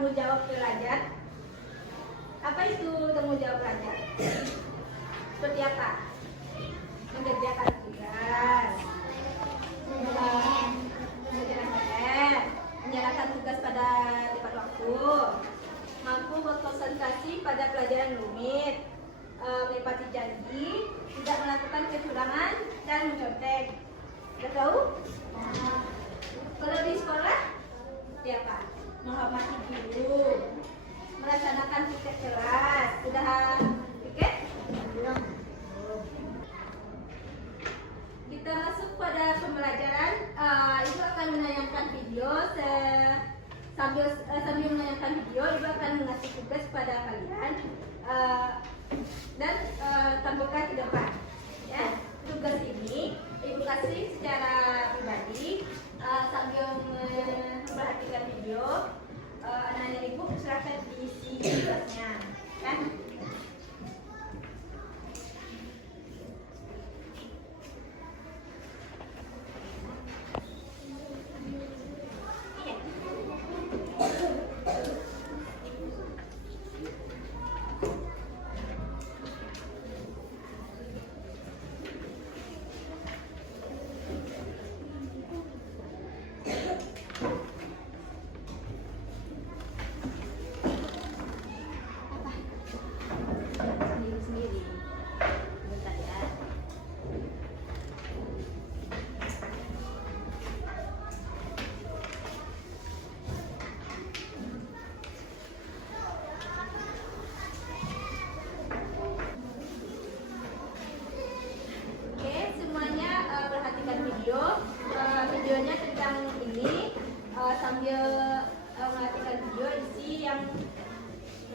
tanggung jawab pelajar. Apa itu tanggung jawab pelajar? Seperti apa? Mengerjakan tugas, mengerjakan PR, menjalankan tugas pada tepat waktu, mampu berkonsentrasi pada pelajaran rumit, menepati janji, tidak melakukan kecurangan dan mencontek. Sudah tahu? Kalau di sekolah, siapa? Menghormati guru, melaksanakan tiket kelas. Sudah tiket? Belum. Kita masuk pada pembelajaran. Ibu akan menayangkan video. Sambil menayangkan video, Ibu akan mengasih tugas pada kalian dan tampilkan di depan. Ya, tugas ini Ibu kasih secara pribadi sambil memperhatikan video. Anak-anak Ibu serahkan isi tugasnya, kan? Videonya tentang ini, sambil memperhatikan video isi yang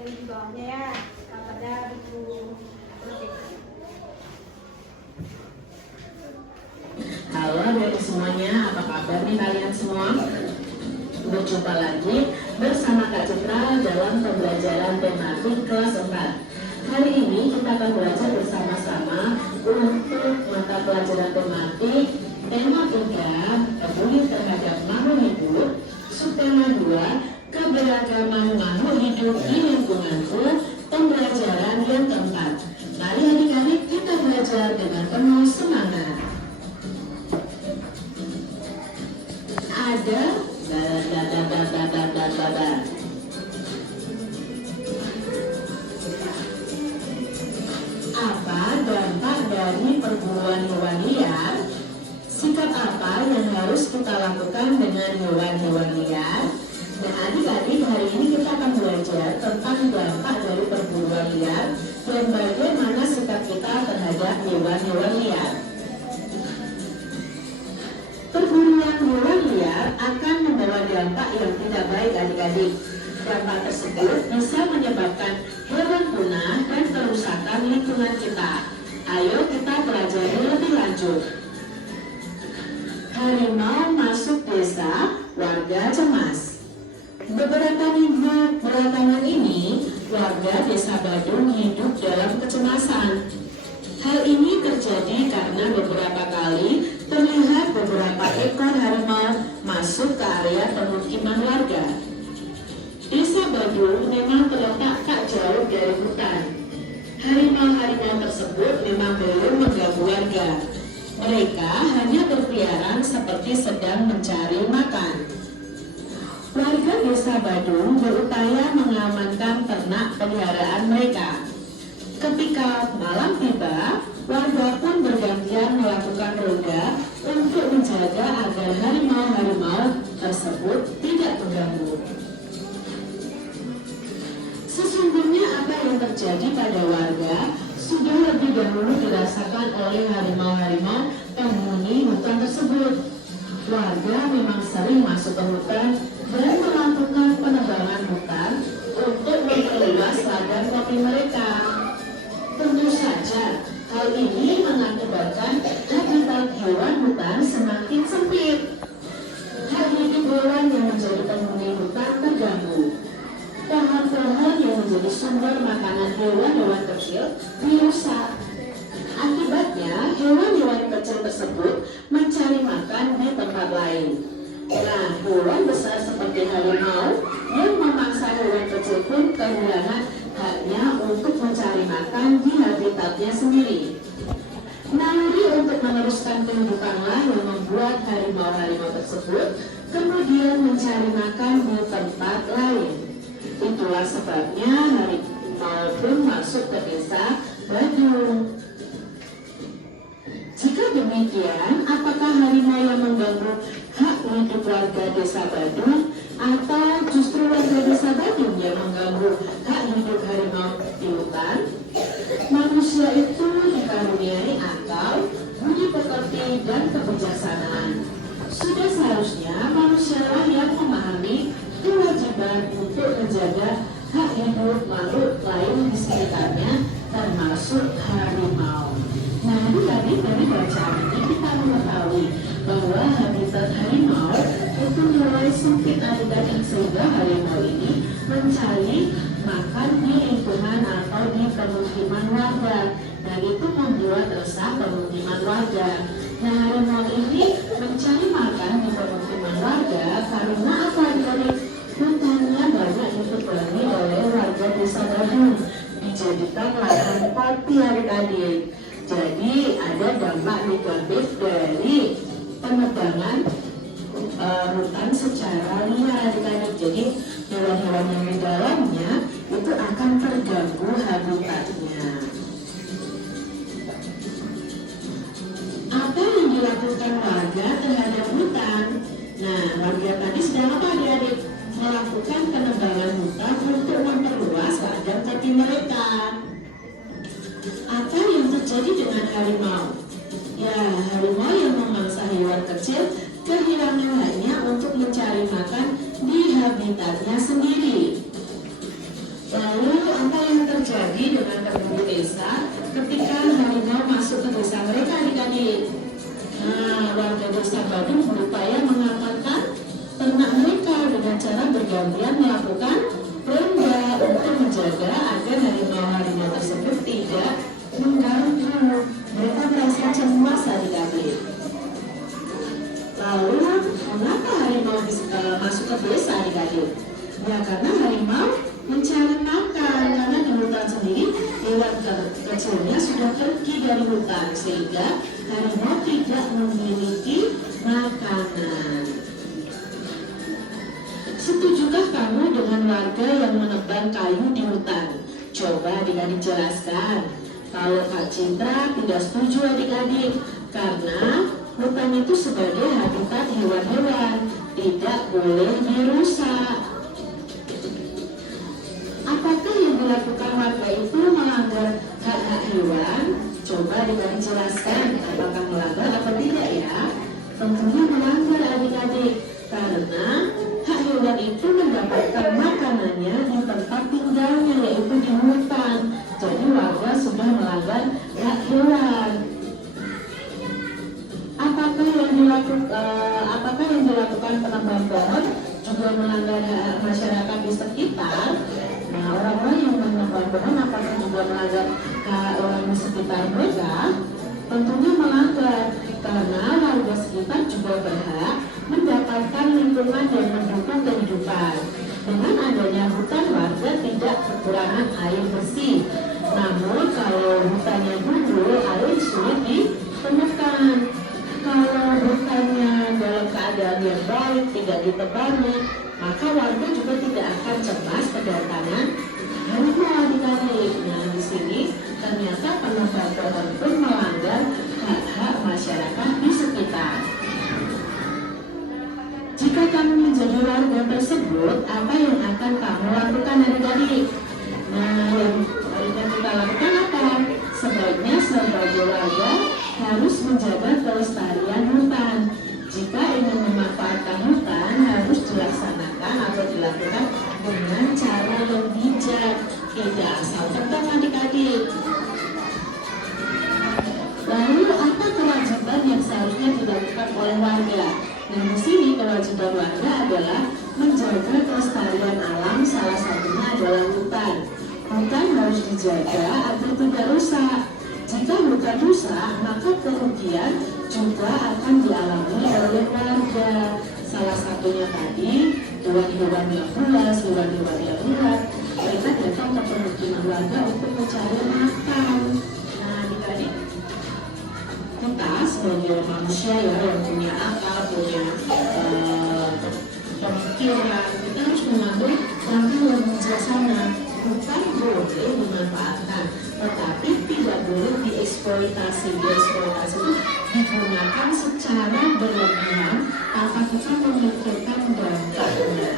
di bawahnya ya, pada buku proyek. Halo dari semuanya, apa kabar nih kalian semua? Berjumpa lagi bersama Kak Citra dalam pembelajaran tematik kelas 4. Hari ini kita akan belajar bersama-sama untuk mata pelajaran tematik tema 3, peduli terhadap makhluk hidup, subtema 2, keberagaman makhluk hidup di lingkunganku, pembelajaran yang keempat. Mari adik-adik kita belajar dengan penuh semangat. Ada apa dampak dari perburuan hewan liar? Sikap apa yang harus kita lakukan dengan hewan-hewan liar? Nah adik-adik, hari ini kita akan belajar tentang dampak dari perburuan liar dan bagaimana sikap kita terhadap hewan-hewan liar. Perburuan hewan liar akan membawa dampak yang tidak baik adik-adik. Dampak tersebut bisa menyebabkan hewan punah dan kerusakan lingkungan kita. Ayo kita pelajari lebih lanjut. Harimau masuk desa, warga cemas. Beberapa minggu belakangan ini, warga desa Badung hidup dalam kecemasan. Hal ini terjadi karena beberapa kali terlihat beberapa ekor harimau masuk ke area pemukiman warga. Desa Badung memang terletak tak jauh dari hutan. Harimau-harimau tersebut memang belum mengganggu warga. Mereka hanya berkeliaran seperti sedang mencari makan. Warga desa Badung berupaya mengamankan ternak peliharaan mereka. Ketika malam tiba, warga pun bergantian melakukan ronda untuk menjaga agar harimau-harimau tersebut tidak mengganggu. Sesungguhnya apa yang terjadi pada warga sudah lebih dahulu dirasakan oleh harimau-harimau penghuni hutan tersebut. Warga memang sering masuk ke hutan dan melakukan penebangan hutan untuk memperluas ladang kopi mereka. Tentu saja, hal ini mengakibatkan habitat hewan hutan semakin sempit. Hak hidup hewan yang menjadi penghuni hutan terganggu. Pohon-pohon yang menjadi sumber makanan hewan-hewan kecil dirusak. Akibatnya, hewan-hewan kecil tersebut mencari makan di tempat lain. Nah, hewan besar seperti harimau yang memangsa hewan kecil pun kehilangan haknya untuk mencari makan di habitatnya sendiri. Naluri untuk meneruskan kehidupanlah yang membuat harimau-harimau tersebut kemudian mencari makan di tempat lain. Itulah sebabnya harimau pun masuk ke desa Badung. Jika demikian, apakah harimau yang mengganggu hak hidup warga desa Badung atau justru warga desa Badung yang mengganggu hak hidup harimau di hutan? Manusia itu dikaruniai akal, budi pekerti, dan kebijaksanaan. Sudah seharusnya manusialah yang memahami kewajiban untuk menjaga hak hidup makhluk lain di sekitarnya, termasuk harimau. Nah, dari bacaan ini kita mengetahui bahwa habitat harimau itu mulai sempit adik-adik, sehingga harimau ini mencari makan di lingkungan atau di pemukiman warga, dan itu membuat resah pemukiman warga. Nah, harimau ini mencari makan di pemukiman warga karena apa? Dari hutannya banyak ditebangi oleh warga desa Badung, dijadikan lahan pati adik-adik. Jadi ada dampak negatif dari penebangan hutan secara liar adik-adik. Jadi hewan-hewan yang di dalamnya itu akan terganggu habitatnya. Apa yang dilakukan warga terhadap hutan? Nah, warga tadi sedang apa adik-adik? Melakukan penebangan hutan untuk memperluas ladang tepi mereka. Apa yang terjadi dengan harimau? Ya, harimau yang memangsa hewan kecil kehilangan haknya untuk mencari makan di habitatnya sendiri. Lalu apa yang terjadi dengan penduduk desa ketika harimau masuk ke desa mereka adik-adik? Nah, warga desa Badung berupaya mengamankan ternak mereka dengan cara bergantian melakukan ronda untuk menjaga agar harimau-harimau tersebut tidak mengganggu. Mereka merasa cemas adik-adik. Lalu mengapa harimau masuk ke desa adik-adik? Ya, karena harimau mencari makan, karena di hutan sendiri hewan kecilnya sudah pergi dari hutan, sehingga harimau tidak memiliki makanan. Setujukah kamu dengan warga yang menebang kayu di hutan? Coba adik-adik jelaskan. Kalau Kak Cinta tidak setuju adik-adik, karena hutan itu sebagai habitat hewan-hewan, tidak boleh dirusak. Apakah yang dilakukan warga itu melanggar hak-hak hewan? Coba adik-adik jelaskan, apakah melanggar atau tidak ya? Tentunya melanggar adik-adik, karena hak hewan itu mendapatkan makanannya di tempat tinggalnya, yaitu di hutan. Jadi warga sudah melanggar hak hewan. Apakah yang dilakukan penambang pohon juga melanggar hak masyarakat di sekitar? Nah, orang-orang yang menambang pohon apakah juga melanggar hak orang di sekitar mereka? Tentunya melanggar, karena warga sekitar juga berhak mendapatkan lingkungan yang mendukung kehidupan. Dengan adanya hutan, warga tidak kekurangan air bersih. Namun kalau hutannya gundul, air sulit ditemukan. Kalau hutannya dalam keadaan yang baik, tidak ditebangi, maka warga juga tidak akan cemas kedatangan harimau adik-adik. Nah, di sini ternyata penebang pohon pun melanggar hak-hak masyarakat di sekitar. Jika kamu menjadi warga tersebut, apa yang akan kamu lakukan adik-adik? Nah, yang kita lakukan apa? Sebaiknya sebagai warga harus menjaga kelestarian hutan. Jika ingin memanfaatkan hutan, harus dilaksanakan atau dilakukan dengan cara yang bijak, tidak asal tebang adik-adik. Lalu apa kewajiban yang seharusnya dilakukan oleh warga? Nah, di sini kewajiban warga adalah menjaga kelestarian alam, salah satunya adalah hutan. Hutan harus dijaga agar tidak rusak. Jika hutan rusak, maka kerugian juga akan dialami oleh warga. Salah satunya tadi hewan-hewan yang buas, hewan-hewan yang liar. Mereka datang ke permukiman warga untuk mencari makan. Nah, adik-adik, kita sebagai manusia ya yang punya akal, punya pemikiran, kita harus mengambil langkah yang bijaksana. Bukan boleh dimanfaatkan, tetapi tidak boleh dieksploitasi. Dieksploitasi itu digunakan secara berlebihan tanpa kita memikirkan dampaknya.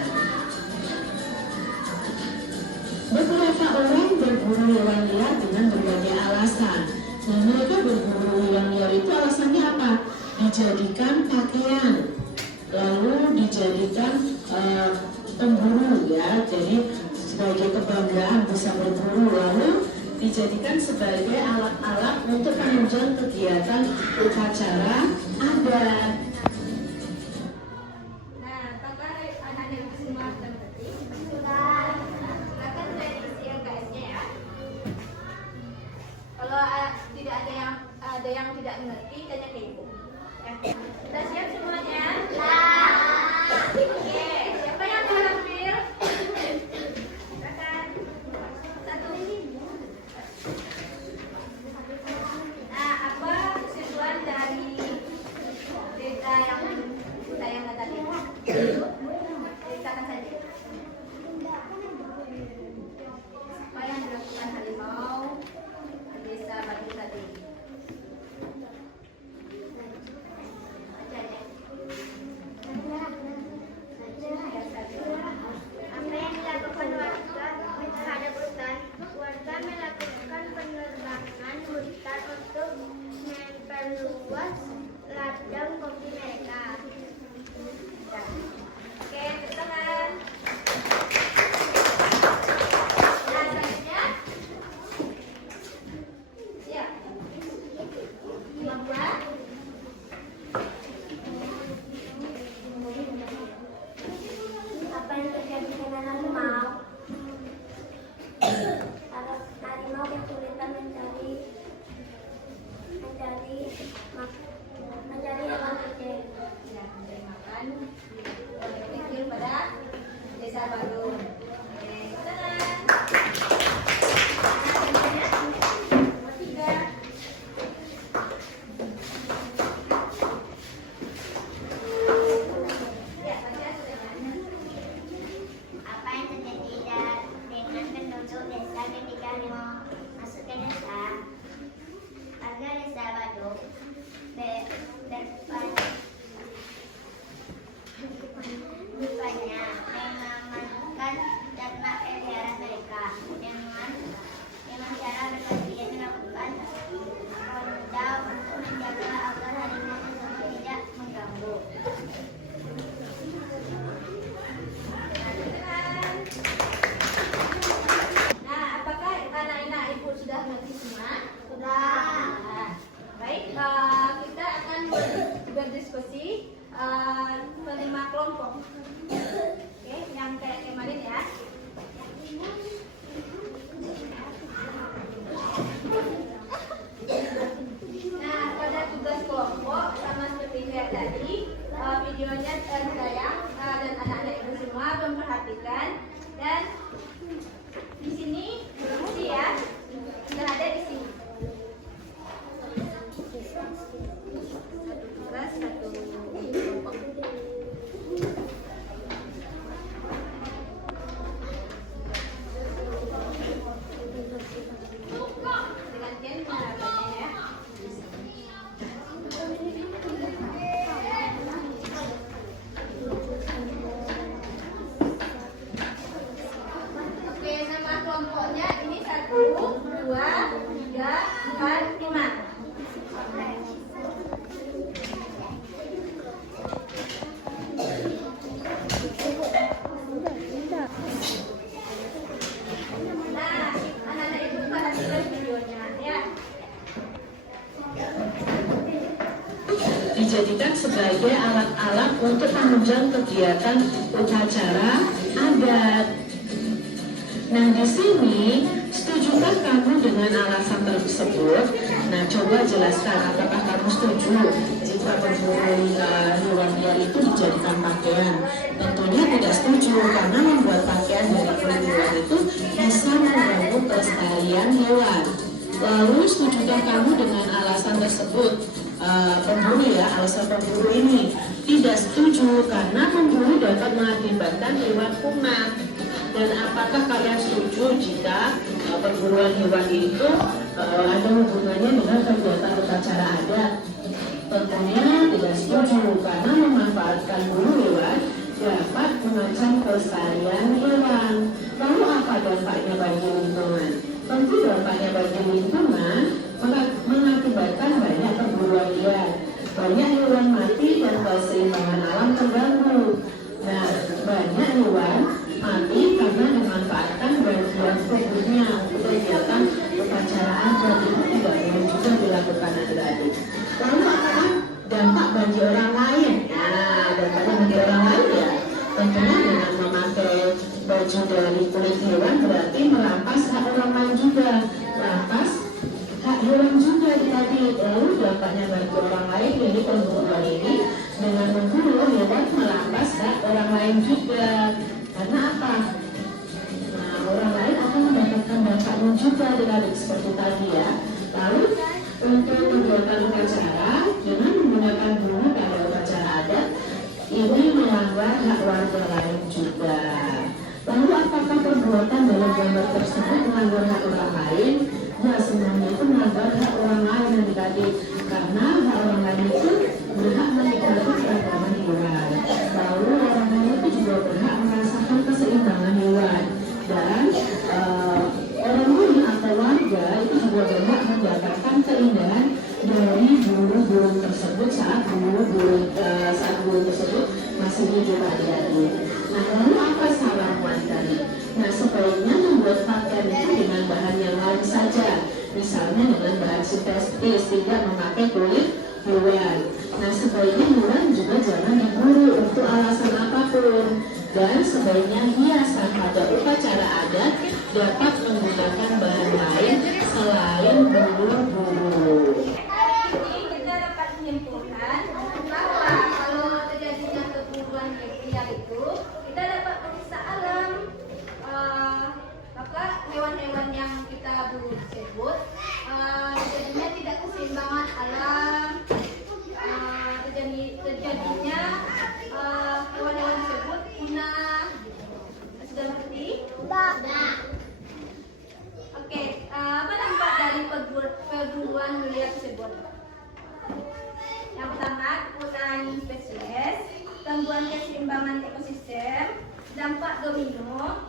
Beberapa orang berburu hewan liar dengan berbagai alasan. Nah, mereka berburu hewan liar itu alasannya apa? Dijadikan pakaian, lalu dijadikan pemburu ya. Jadi sebagai kebanggaan bisa berburu, lalu dijadikan sebagai alat-alat untuk penunjang kegiatan upacara adat. Nah, apakah anak-anak ibu semua sudah mengerti? Sudah. Silakan saya isi LKS-nya ya. Kalau tidak ada yang tidak mengerti, tanya ke ibu. Ya. Sudah siap semuanya? Oke, siapa yang mau tampil? Silakan. Satu ini. Nah, apa kesimpulan dari cerita yang ditayangkan tadi? Ceritakan saja. Apa yang dilakukan harimau di desa Batu tadi? Baca ya. Apa yang dilakukan warga terhadap hutan? Warga melakukan penerbangan hutan untuk memperluas ladang kopi mereka. Oke, tepuk tangan. Nah, selanjutnya. Siap. Kemampuan. Apa yang terjadi dengan harimau? Harimau kesulitan mencari hewan kecil. Ya, mencari makan kecil pada desa Badung. Oke, tepuk tangan. Nah, selanjutnya. Nomor 3. Ya, baca sudah. Apa yang terjadi dengan penduduk desa ketika harimau masuk ke desa? Warga desa Badung rupanya mengamankan ternak peliharaan mereka dengan cara berbagai melakukan ronda untuk menjaga agar harimau tersebut tidak mengganggu. Nah, apakah anak-anak ibu sudah mengerti semua? Sudah. Nah, baik, kita akan berdiskusi melima kelompok. Oke, yang kayak kemarin ya. Nah, pada tugas kelompok sama seperti kayak tadi, videonya tayang dan anak-anak ibu semua memperhatikan dan di sini bukti ya sudah ada di sini. Satu tugas, satu kelompok. Dengan Ken penerapannya ya. Oke, nama kelompoknya ini 1, 2, 3, 4, 5. Nah, anak-anak ibu perhatikan videonya ya. Dijadikan sebagai alat-alat untuk menunjang kegiatan upacara adat. Nah, di sini setujukah kamu dengan alasan tersebut? Nah, coba jelaskan apakah kamu setuju jika jika berburu hewan liar itu dijadikan pakaian. Tentunya tidak setuju karena membuat pakaian dari kulit hewan itu bisa mengganggu kelestarian hewan. Lalu setujukah kamu dengan alasan tersebut? Pemburu ya, alasan pemburu ini tidak setuju karena pemburu dapat mengakibatkan hewan punah. Dan apakah kalian setuju jika perburuan hewan itu ada hubungannya dengan kegiatan upacara adat? Tentunya tidak setuju karena memanfaatkan bulu hewan dapat mengancam kelestarian hewan. Lalu apa dampaknya bagi lingkungan? Tentu dampaknya bagi lingkungan mengakibatkan banyak perburuan liar, banyak hewan mati dan keseimbangan alam terganggu. Nah, banyak hewan mati karena dimanfaatkan bagian tubuhnya untuk kegiatan upacara adat. Itu tidak boleh juga dilakukan adik-adik. Lalu apa dampak bagi orang lain? Nah, dampaknya bagi orang lain ya, tentunya dengan memakai baju dari kulit hewan berarti merampas hak orang lain juga, merampas hak hewan juga tadi. Lalu dampaknya bagi orang lain, jadi pemburuan ini dengan memburu hewan merampas hak orang lain juga. Karena apa? Nah, orang lain akan mendapatkan dampaknya juga adik-adik seperti tadi ya. Lalu untuk kegiatan upacara dengan menggunakan bulu pada upacara adat ini melanggar hak warga lain juga. Lalu apakah perbuatan dalam gambar tersebut melanggar hak orang lain? Ya, semuanya itu melanggar hak orang lain adik-adik. Karena hak orang lain itu berhak menikmati keragaman hewan. Lalu orang lain itu juga berhak merasakan keseimbangan hewan. Dan orang lain atau warga itu juga berhak mendapatkan keindahan dari burung-burung tersebut saat burung tersebut masih hidup adik-adik. Nah, lalu apa saranmu tadi? Nah, sebaiknya membuat pakaian itu dengan bahan yang lain saja, misalnya dengan bahan sintetis, tidak memakai kulit hewan. Nah, sebaiknya hewan juga jangan diburu untuk alasan apapun. Dan sebaiknya hiasan pada upacara adat dapat menggunakan bahan lain selain bulu-bulu. Kita dapat menyimpulkan bahwa kalau terjadinya perburuan liar itu, kita dapat merusak alam. Maka hewan-hewan yang kita buru tersebut terjadinya tidak keseimbangan alam. Terjadinya hewan-hewan tersebut punah. Sudah mengerti? Sudah. Oke, apa dampak dari perburuan liar tersebut? Yang pertama, kepunaan spesies, gangguan keseimbangan ekosistem, dampak domino,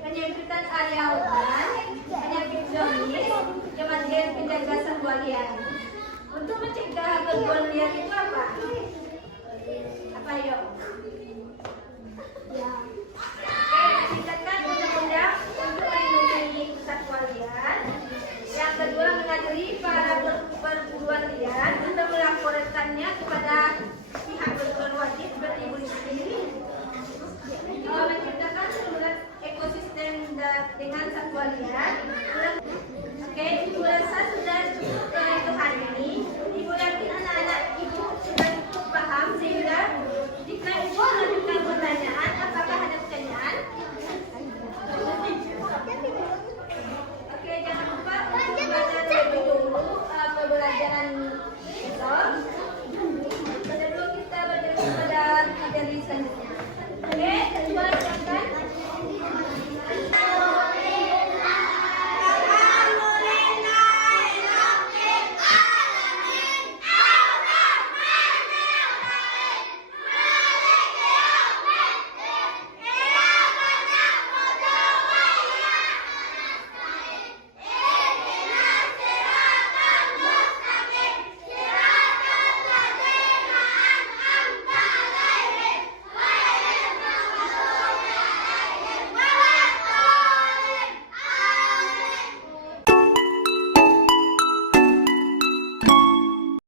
penyempitan area hutan, penyakit zoonosis, kematian penjaga satwa liar. Untuk mencegah perburuan liar itu apa? Apa yuk?